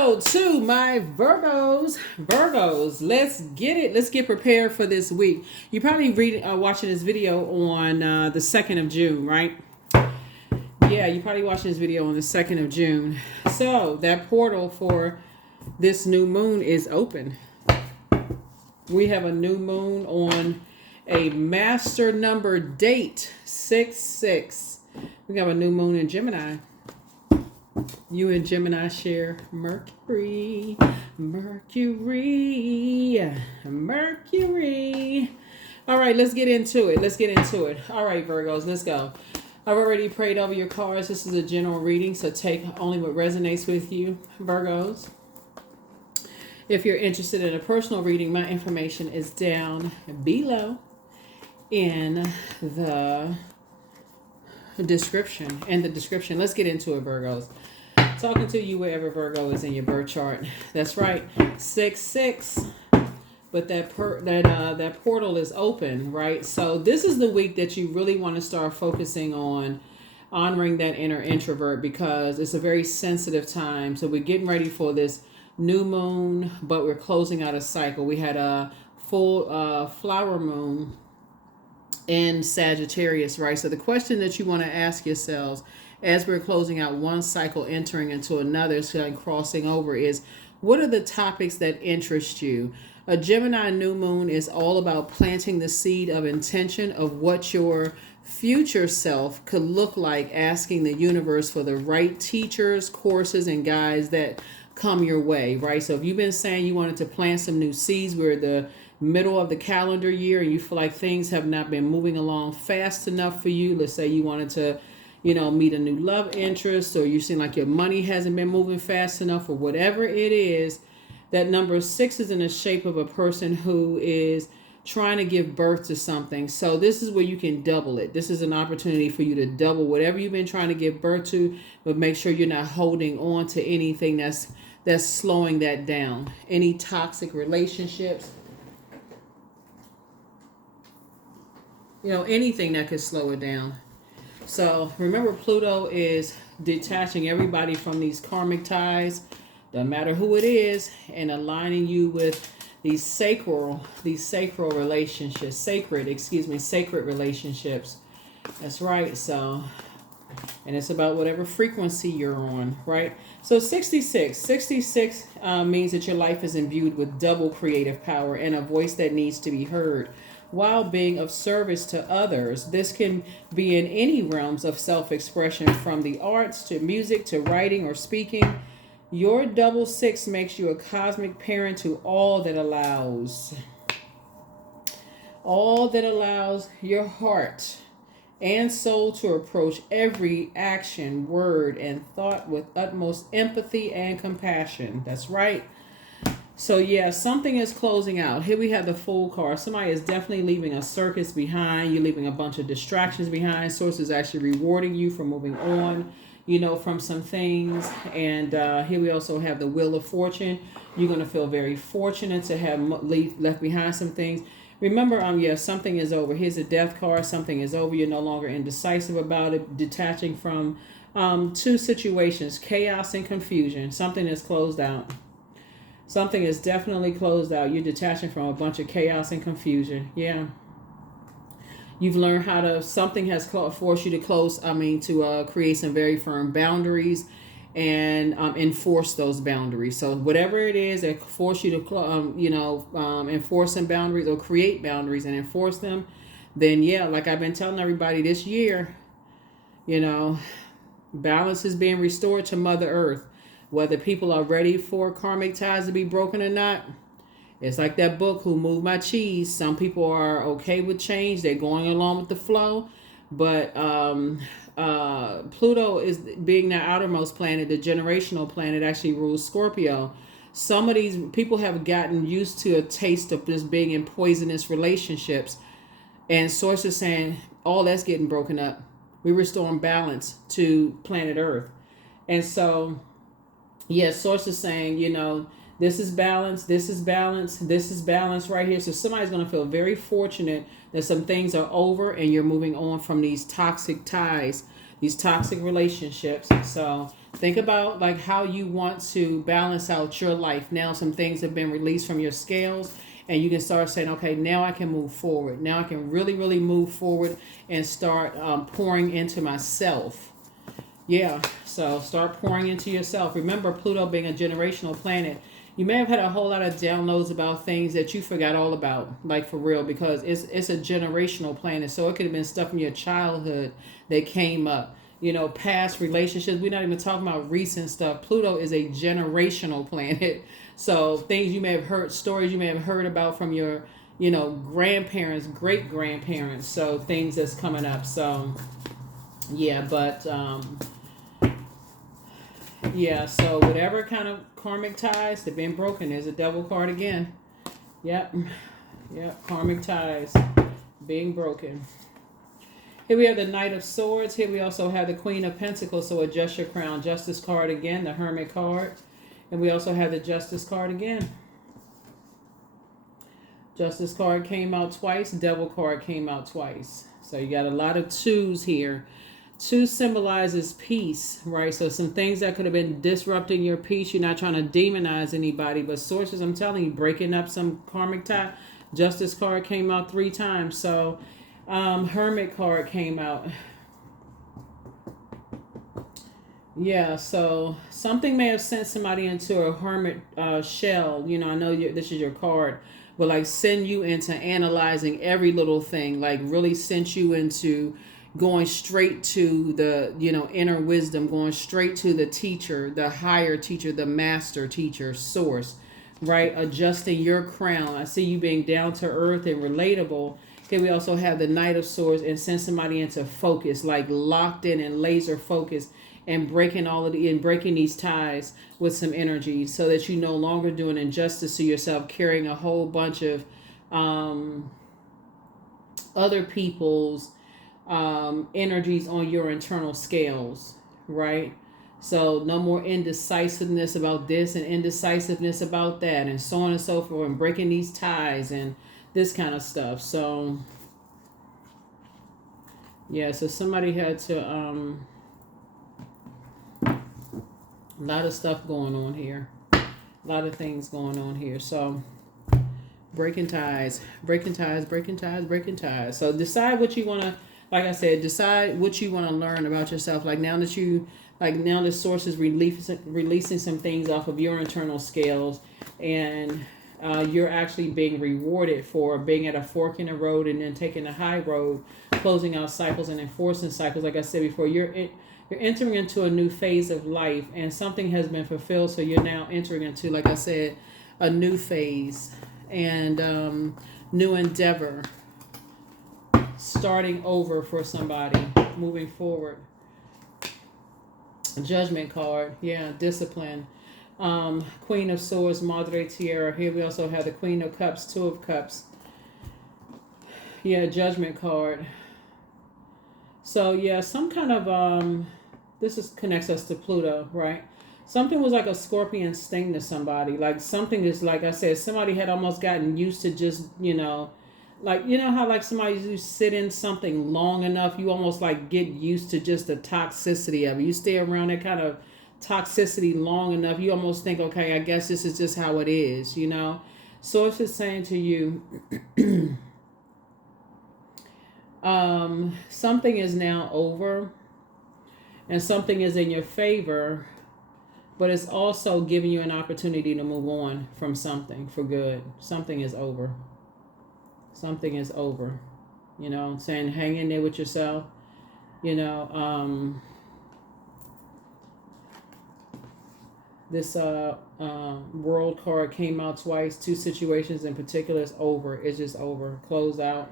Hello to my Virgos. Let's get it. Let's get prepared for this week. You're probably watching this video on the 2nd of June, right? Yeah, you're probably watching this video on the 2nd of June. So that portal for this new moon is open. We have a new moon on a master number date, 6/6. We have a new moon in Gemini. You and Gemini share Mercury. All right, let's get into it. All right, Virgos, let's go. I've already prayed over your cards. This is a general reading, so take only what resonates with you, Virgos. If you're interested in a personal reading, my information is down below in the description. Let's get into it, Virgos. Talking to you wherever Virgo is in your birth chart. That's right, 6/6. But that portal is open, right? So this is the week that you really want to start focusing on honoring that inner introvert, because it's a very sensitive time. So we're getting ready for this new moon, but we're closing out a cycle. We had a full flower moon in Sagittarius, right? So the question that you want to ask yourselves as we're closing out one cycle, entering into another, so like crossing over, is what are the topics that interest you? A Gemini new moon is all about planting the seed of intention of what your future self could look like, asking the universe for the right teachers, courses, and guides that come your way, right? So if you've been saying you wanted to plant some new seeds, we're at the middle of the calendar year and you feel like things have not been moving along fast enough for you. Let's say you wanted to, meet a new love interest, or you seem like your money hasn't been moving fast enough, or whatever it is. That number 6 is in the shape of a person who is trying to give birth to something. So this is where you can double it. This is an opportunity for you to double whatever you've been trying to give birth to, but make sure you're not holding on to anything that's slowing that down. Any toxic relationships, anything that could slow it down. So remember, Pluto is detaching everybody from these karmic ties, doesn't matter who it is, and aligning you with these sacred relationships. That's right. So, and it's about whatever frequency you're on, right? So 66 means that your life is imbued with double creative power and a voice that needs to be heard while being of service to others. This can be in any realms of self-expression, from the arts to music to writing or speaking. Your double 6 makes you a cosmic parent to all that allows your heart and soul to approach every action, word, and thought with utmost empathy and compassion. That's right. So yeah, something is closing out. Here we have the Fool card. Somebody is definitely leaving a circus behind. You're leaving a bunch of distractions behind. Source is actually rewarding you for moving on, from some things. And here we also have the Wheel of Fortune. You're going to feel very fortunate to have left behind some things. Remember, something is over. Here's a Death card. Something is over. You're no longer indecisive about it. Detaching from two situations, chaos and confusion. Something is closed out. Something is definitely closed out. You're detaching from a bunch of chaos and confusion. Yeah. You've learned something has forced you to create some very firm boundaries and enforce those boundaries. So whatever it is that forced you to, enforce some boundaries or create boundaries and enforce them, then yeah, like I've been telling everybody this year, balance is being restored to Mother Earth. Whether people are ready for karmic ties to be broken or not, it's like that book, Who Moved My Cheese. Some people are okay with change. They're going along with the flow. But Pluto is being the outermost planet. The generational planet actually rules Scorpio. Some of these people have gotten used to a taste of just being in poisonous relationships. And sources saying, all that's getting broken up. We're restoring balance to planet Earth. And so, yeah, sources saying, this is balance, this is balance, this is balance right here. So somebody's going to feel very fortunate that some things are over and you're moving on from these toxic ties, these toxic relationships. So Think about like how you want to balance out your life. Now some things have been released from your scales, and you can start saying, okay, now I can move forward. Now I can really, really move forward and start pouring into myself. Yeah, so start pouring into yourself. Remember, Pluto being a generational planet, you may have had a whole lot of downloads about things that you forgot all about, like for real, because it's a generational planet. So it could have been stuff from your childhood that came up, you know, past relationships. We're not even talking about recent stuff. Pluto is a generational planet. So things you may have heard, stories you may have heard about from your, you know, grandparents, great grandparents. So things that's coming up. So yeah, but yeah, so whatever kind of karmic ties have been broken, there's a devil card again. Yep. Yep. Karmic ties being broken. Here we have the Knight of Swords. Here we also have the Queen of Pentacles. So adjust your crown. Justice card again, the Hermit card. And we also have the Justice card again. Justice card came out twice. Devil card came out twice. So you got a lot of twos here. Two symbolizes peace, right? So some things that could have been disrupting your peace. You're not trying to demonize anybody, but sources, I'm telling you, breaking up some karmic tie. Justice card came out 3 times. So Hermit card came out. Yeah, so something may have sent somebody into a hermit shell. You know, I know this is your card, but like send you into analyzing every little thing, like really sent you into going straight to the, you know, inner wisdom, going straight to the teacher, the higher teacher, the master teacher, source, right? Adjusting your crown. I see you being down to earth and relatable. Here we also have the Knight of Swords, and send somebody into focus, like locked in and laser focused, and breaking breaking these ties with some energy, so that you no longer do an injustice to yourself, carrying a whole bunch of other people's energies on your internal scales, right? So no more indecisiveness about this and indecisiveness about that, and so on and so forth, and breaking these ties and this kind of stuff. So yeah, so somebody had to a lot of stuff going on here, a lot of things going on here. So breaking ties, breaking ties, breaking ties, breaking ties. So decide what you want to, like I said, decide what you want to learn about yourself. Like now the source is releasing some things off of your internal scales, and you're actually being rewarded for being at a fork in the road and then taking the high road, closing out cycles and enforcing cycles. Like I said before, you're entering into a new phase of life, and something has been fulfilled. So you're now entering into, like I said, a new phase and new endeavor, starting over for somebody, moving forward. Judgment card, yeah, discipline. Queen of Swords, Madre Tierra. Here we also have the Queen of Cups, Two of Cups. Yeah, Judgment card. So yeah, some kind of connects us to Pluto, right? Something was like a scorpion sting to somebody. Like something is, like I said, somebody had almost gotten used to just, you know, like, you know how like somebody, you sit in something long enough, you almost like get used to just the toxicity of it. You stay around that kind of toxicity long enough, you almost think, okay, I guess this is just how it is, you know? So it's just saying to you, something is now over and something is in your favor, but it's also giving you an opportunity to move on from something for good. Something is over. Something is over. You know, saying hang in there with yourself. You know, this world card came out twice. 2 situations in particular is over. It's just over. Close out.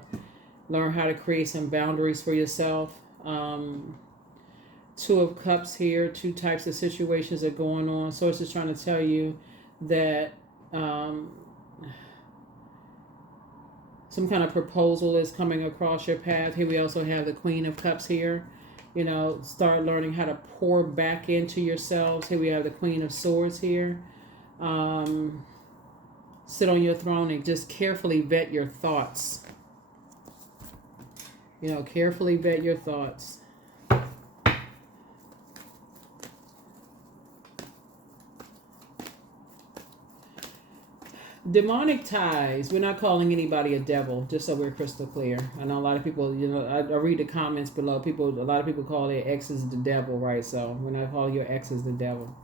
Learn how to create some boundaries for yourself. 2 of Cups here. 2 types of situations are going on. So it's just trying to tell you that some kind of proposal is coming across your path. Here we also have the Queen of Cups here. You know, start learning how to pour back into yourselves. Here we have the Queen of Swords here. Sit on your throne and just carefully vet your thoughts. You know, carefully vet your thoughts. Demonic ties. We're not calling anybody a devil, just so we're crystal clear. I know a lot of people, I read the comments below. A lot of people call their exes the devil, right? So we're not calling your exes the devil.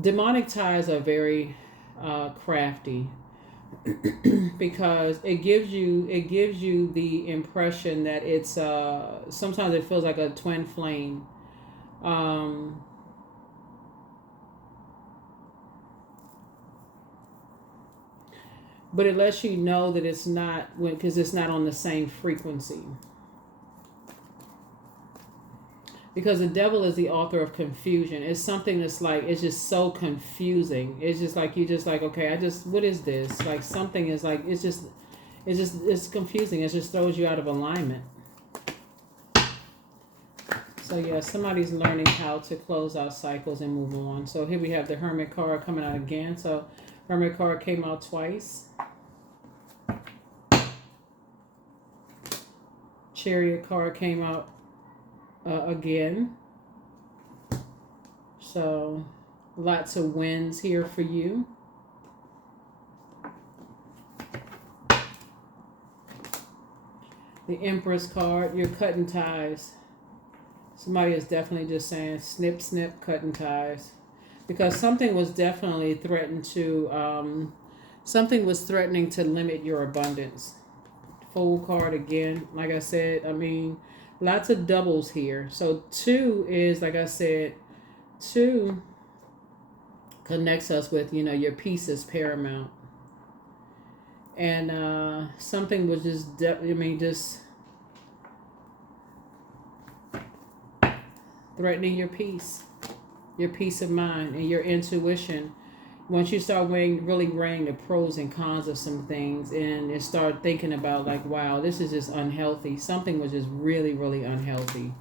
Demonic ties are very crafty because it gives you the impression that it's sometimes it feels like a twin flame. But it lets you know that it's not, because it's not on the same frequency. Because the devil is the author of confusion. It's something that's like, it's just so confusing. It's just like, okay, what is this? Like something is like, it's confusing. It just throws you out of alignment. So yeah, somebody's learning how to close out cycles and move on. So here we have the Hermit card coming out again. So Hermit card came out twice. Chariot card came out again. So lots of wins here for you. The Empress card, you're cutting ties. Somebody is definitely just saying snip, snip, cutting ties. Because something was definitely threatening to limit your abundance. Fool card again. Like I said, I mean, lots of doubles here. So 2 is, like I said, 2 connects us with, your peace is paramount. And something was just, just threatening your peace of mind and your intuition. Once you start really weighing the pros and cons of some things and start thinking about like, wow, this is just unhealthy. Something was just really, really unhealthy.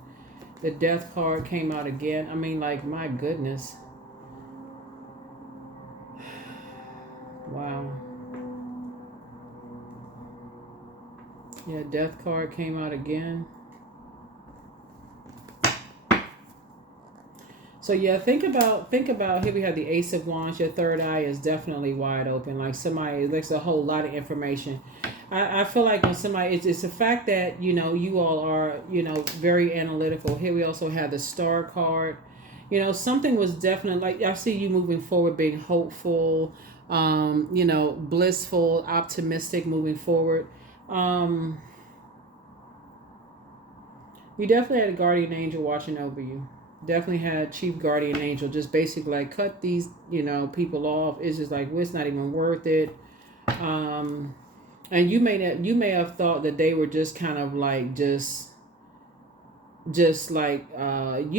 The Death card came out again. I mean, like, my goodness. Wow. Yeah, Death card came out again. So yeah, think about here we have the Ace of Wands. Your third eye is definitely wide open. Like there's a whole lot of information. I feel like when somebody, it's the fact that, you all are, very analytical. Here we also have the Star card. Something was definitely, like, I see you moving forward, being hopeful, blissful, optimistic, moving forward. You definitely had a guardian angel watching over you. Definitely had chief guardian angel just basically like cut these people off. It's just like, well, it's not even worth it. And you may have thought that they were just kind of like you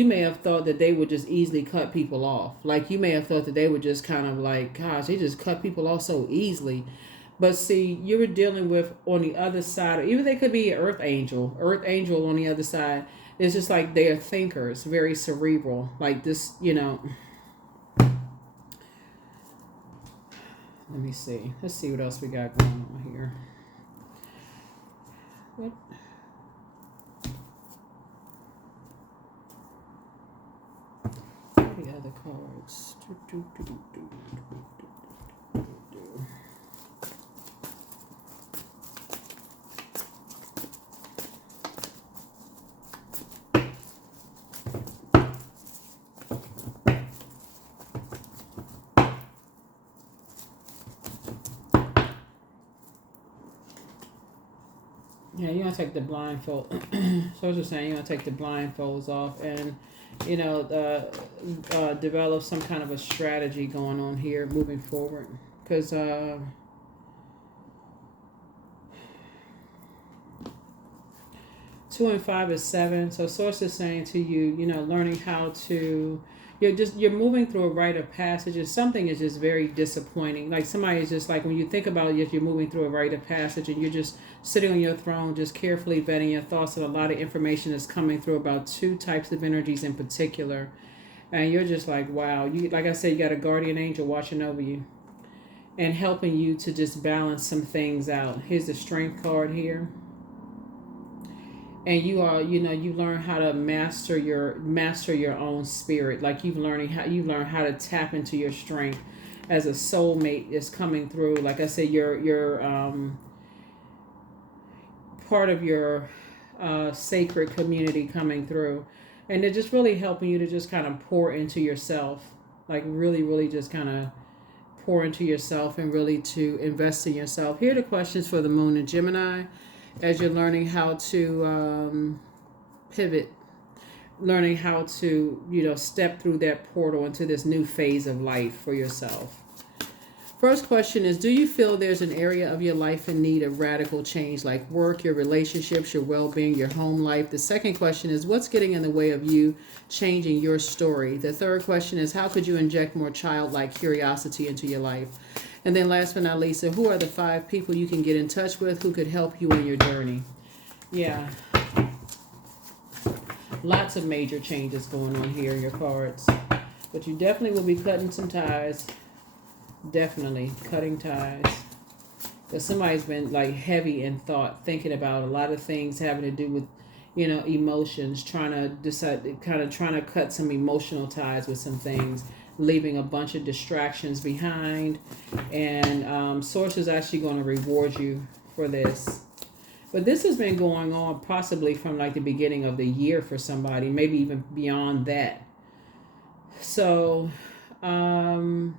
may have thought that they would just easily cut people off. Like you may have thought that they would just kind of like, gosh, they just cut people off so easily. But see, you were dealing with on the other side, or even they could be an earth angel on the other side. It's just like they are thinkers, very cerebral. Like this, Let me see. Let's see what else we got going on here. What? The other cards. Yeah, you're going to take the blindfold. So I was just saying, you're going to take the blindfolds off and, develop some kind of a strategy going on here moving forward. Because 2 and 5 is 7. So Source is saying to you, learning how to... You're moving through a rite of passage, and something is just very disappointing. Like somebody is just like, when you think about it, you're moving through a rite of passage and you're just sitting on your throne, just carefully vetting your thoughts, and a lot of information is coming through about 2 types of energies in particular. And you're just like, wow, like I said, you got a guardian angel watching over you and helping you to just balance some things out. Here's the Strength card here. And you are, you learn how to master your own spirit. Like you've learned how to tap into your strength. as a soulmate is coming through. Like I said, your part of your sacred community coming through, and they're just really helping you to just kind of pour into yourself, like really, really just kind of pour into yourself and really to invest in yourself. Here are the questions for the moon in Gemini as you're learning how to pivot, learning how to, step through that portal into this new phase of life for yourself. First question is, do you feel there's an area of your life in need of radical change, like work, your relationships, your well-being, your home life? The second question is, what's getting in the way of you changing your story? The third question is, how could you inject more childlike curiosity into your life? And then last but not least, who are the 5 people you can get in touch with who could help you on your journey? Yeah. Lots of major changes going on here in your cards. But you definitely will be cutting some ties. Definitely cutting ties. Because somebody's been like heavy in thought, thinking about a lot of things having to do with, emotions, trying to decide, kind of trying to cut some emotional ties with some things, leaving a bunch of distractions behind. And Source is actually going to reward you for this. But this has been going on possibly from like the beginning of the year for somebody, maybe even beyond that. So, all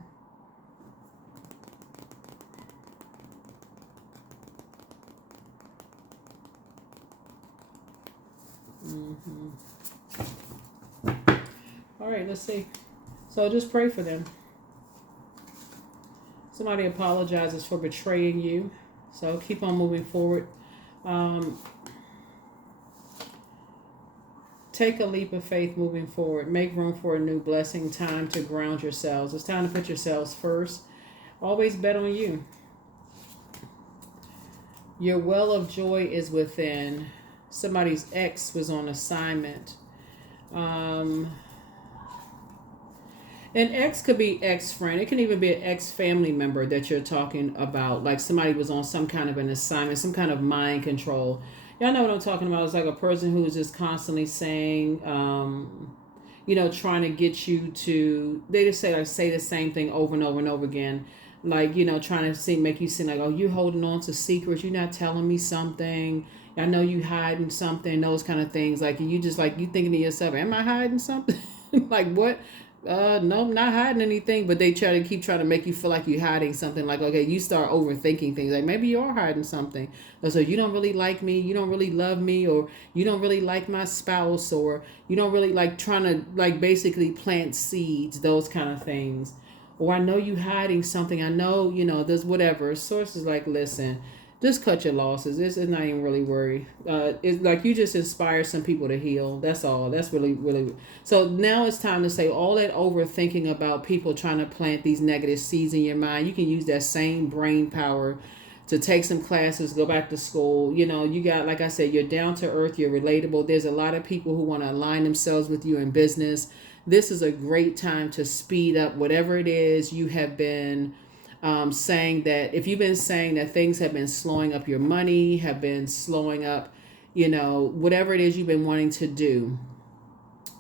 right, let's see. So just pray for them. Somebody apologizes for betraying you. So keep on moving forward. Take a leap of faith moving forward. Make room for a new blessing. Time to ground yourselves. It's time to put yourselves first. Always bet on you. Your well of joy is within. Somebody's ex was on assignment. An ex could be ex-friend. It can even be an ex-family member that you're talking about. Like somebody was on some kind of an assignment, some kind of mind control. Y'all know what I'm talking about. It's like a person who is just constantly saying, trying to get you to, they just say the same thing over and over and over again. Like, trying to make you seem like, oh, you're holding on to secrets. You're not telling me something. I know you hiding something, those kind of things. Like, you just like, you thinking to yourself, am I hiding something? Like, what? No, I'm not hiding anything. But they try to make you feel like you're hiding something. Like, okay, you start overthinking things. Like, maybe you are hiding something. Or so you don't really like me. You don't really love me. Or you don't really like my spouse. Or you don't really like trying to like basically plant seeds, those kind of things. Or I know you hiding something. I know, there's whatever. Source is like, listen, just cut your losses. This is not even really worry. It's like you just inspire some people to heal. That's all. That's really, really. So now it's time to say all that overthinking about people trying to plant these negative seeds in your mind. You can use that same brain power to take some classes, go back to school. You got, like I said, you're down to earth. You're relatable. There's a lot of people who want to align themselves with you in business. This is a great time to speed up whatever it is you have been saying that, if you've been saying that things have been slowing up your money, have been slowing up, whatever it is you've been wanting to do,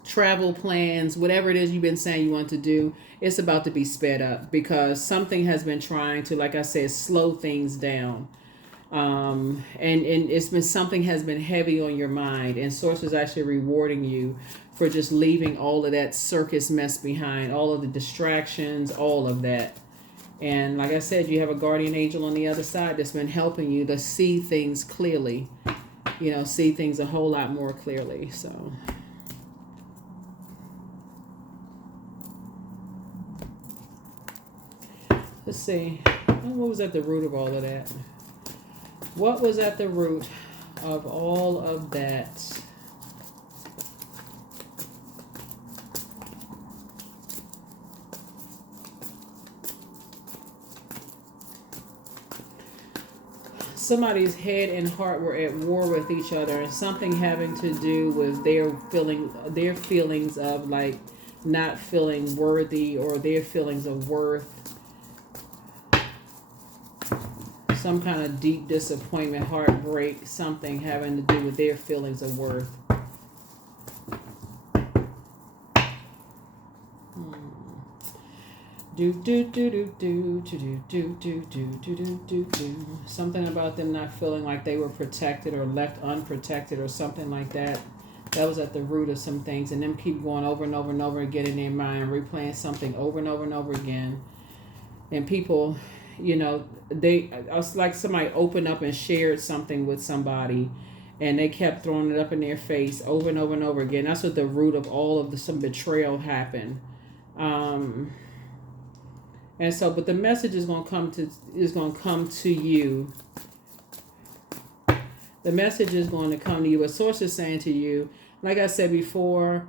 travel plans, whatever it is you've been saying you want to do, it's about to be sped up because something has been trying to, like I said, slow things down. And it's been something has been heavy on your mind, and Source is actually rewarding you for just leaving all of that circus mess behind, all of the distractions, all of that. And like I said, you have a guardian angel on the other side that's been helping you to see things clearly, see things a whole lot more clearly. So let's see, what was at the root of all of that? What was at the root of all of that? Somebody's head and heart were at war with each other, and something having to do with their feelings of like not feeling worthy, or their feelings of worth. Some kind of deep disappointment, heartbreak, something having to do with their feelings of worth. Do do do do do do do do do do do do do. Something about them not feeling like they were protected or left unprotected or something like that. That was at the root of some things, and them keep going over and over and over again in their mind, replaying something over and over and over again. And people, it's like somebody opened up and shared something with somebody, and they kept throwing it up in their face over and over and over again. That's what the root of all of some betrayal happened. And so, but the message is going to come to you. The message is going to come to you. A source is saying to you, like I said before,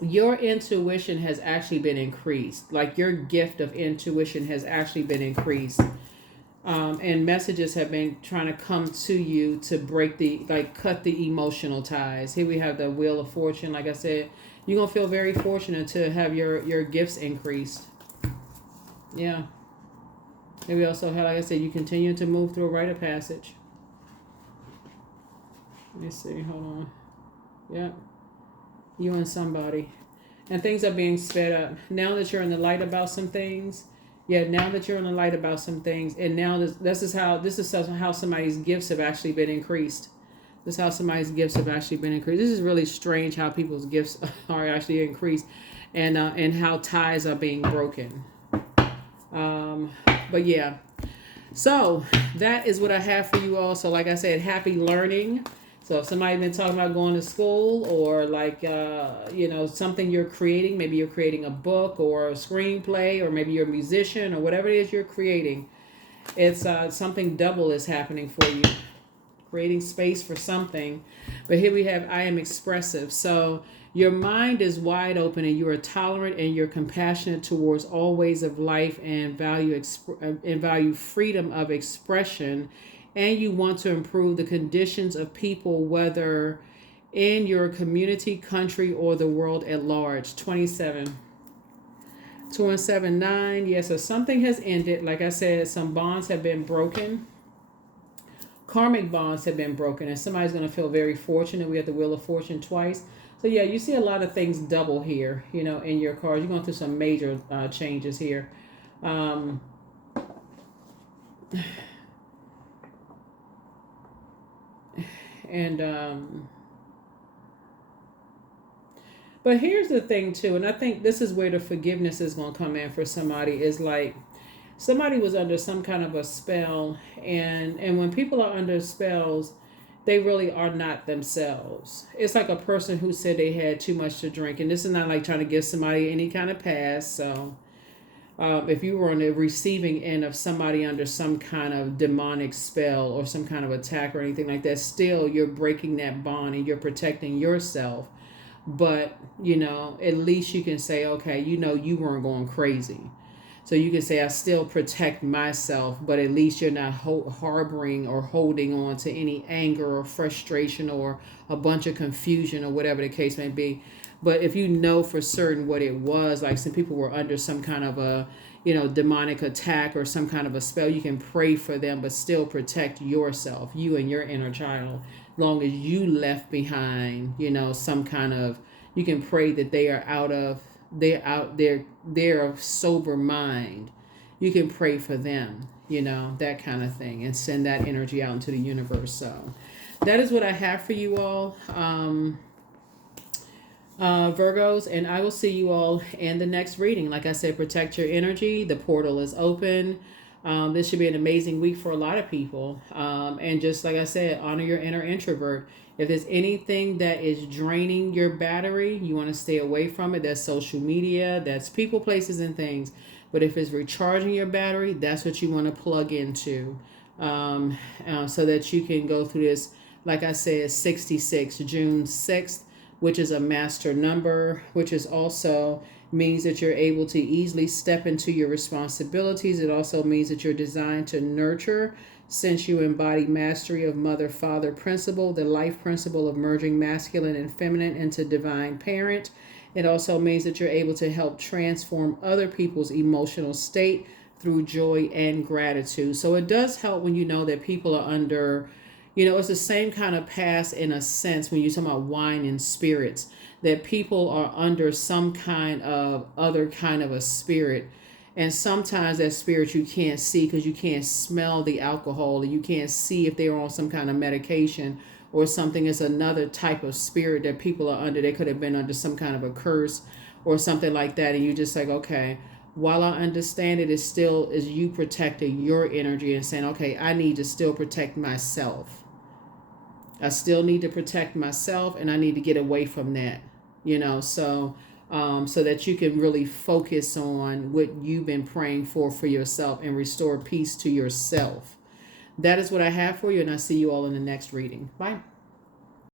your intuition has actually been increased. Like your gift of intuition has actually been increased. And messages have been trying to come to you to cut the emotional ties. Here we have the Wheel of Fortune. Like I said, you're going to feel very fortunate to have your gifts increased. Yeah. And we also have, like I said, you continue to move through a rite of passage. Let me see. Hold on. Yeah. You and somebody. And things are being sped up. Now that you're in the light about some things. Yeah, now that you're in the light about some things. And now this is how somebody's gifts have actually been increased. This is how somebody's gifts have actually been increased. This is really strange how people's gifts are actually increased. And how ties are being broken. But yeah, so that is what I have for you all. So like I said, happy learning. So if somebody's been talking about going to school or something you're creating, maybe you're creating a book or a screenplay, or maybe you're a musician or whatever it is you're creating, it's something double is happening for you, creating space for something. But here we have, I am expressive. So your mind is wide open, and you are tolerant, and you're compassionate towards all ways of life, and value freedom of expression, and you want to improve the conditions of people, whether in your community, country, or the world at large. 27. 2-7-9. Yeah, so something has ended. Like I said, some bonds have been broken. Karmic bonds have been broken, and somebody's going to feel very fortunate. We have the Wheel of Fortune twice. So yeah, you see a lot of things double here, in your cards. You're going through some major changes here. But here's the thing too, and I think this is where the forgiveness is going to come in for somebody, is like somebody was under some kind of a spell, and when people are under spells, they really are not themselves. It's like a person who said they had too much to drink, and this is not like trying to give somebody any kind of pass. So if you were on the receiving end of somebody under some kind of demonic spell or some kind of attack or anything like that, still you're breaking that bond and you're protecting yourself. But, at least you can say, okay, you weren't going crazy. So you can say, I still protect myself, but at least you're not harboring or holding on to any anger or frustration or a bunch of confusion or whatever the case may be. But if you know for certain what it was, like some people were under some kind of a, demonic attack or some kind of a spell, you can pray for them, but still protect yourself, you and your inner child, long as you left behind, some kind of, you can pray that they're of sober mind. You can pray for them, that kind of thing, and send that energy out into the universe. So that is what I have for you all. Virgos, and I will see you all in the next reading. Like I said, protect your energy. The portal is open. This should be an amazing week for a lot of people. And just like I said, honor your inner introvert. If there's anything that is draining your battery, you want to stay away from it. That's social media, that's people, places, and things. But if it's recharging your battery, that's what you want to plug into, so that you can go through this. Like I said, 66, June 6th, which is a master number, which is also means that you're able to easily step into your responsibilities. It also means that you're designed to nurture, since you embody mastery of mother-father principle, the life principle of merging masculine and feminine into divine parent. It also means that you're able to help transform other people's emotional state through joy and gratitude. So it does help when you know that people are under, it's the same kind of past in a sense when you're talking about wine and spirits. that people are under some kind of other kind of a spirit. And sometimes that spirit you can't see because you can't smell the alcohol, and you can't see if they're on some kind of medication or something. It's another type of spirit that people are under. They could have been under some kind of a curse or something like that. And you just like, okay, while I understand it, is still is you protecting your energy and saying, okay, I need to still protect myself. I still need to protect myself, and I need to get away from that, so that you can really focus on what you've been praying for yourself, and restore peace to yourself. That is what I have for you, and I see you all in the next reading. Bye.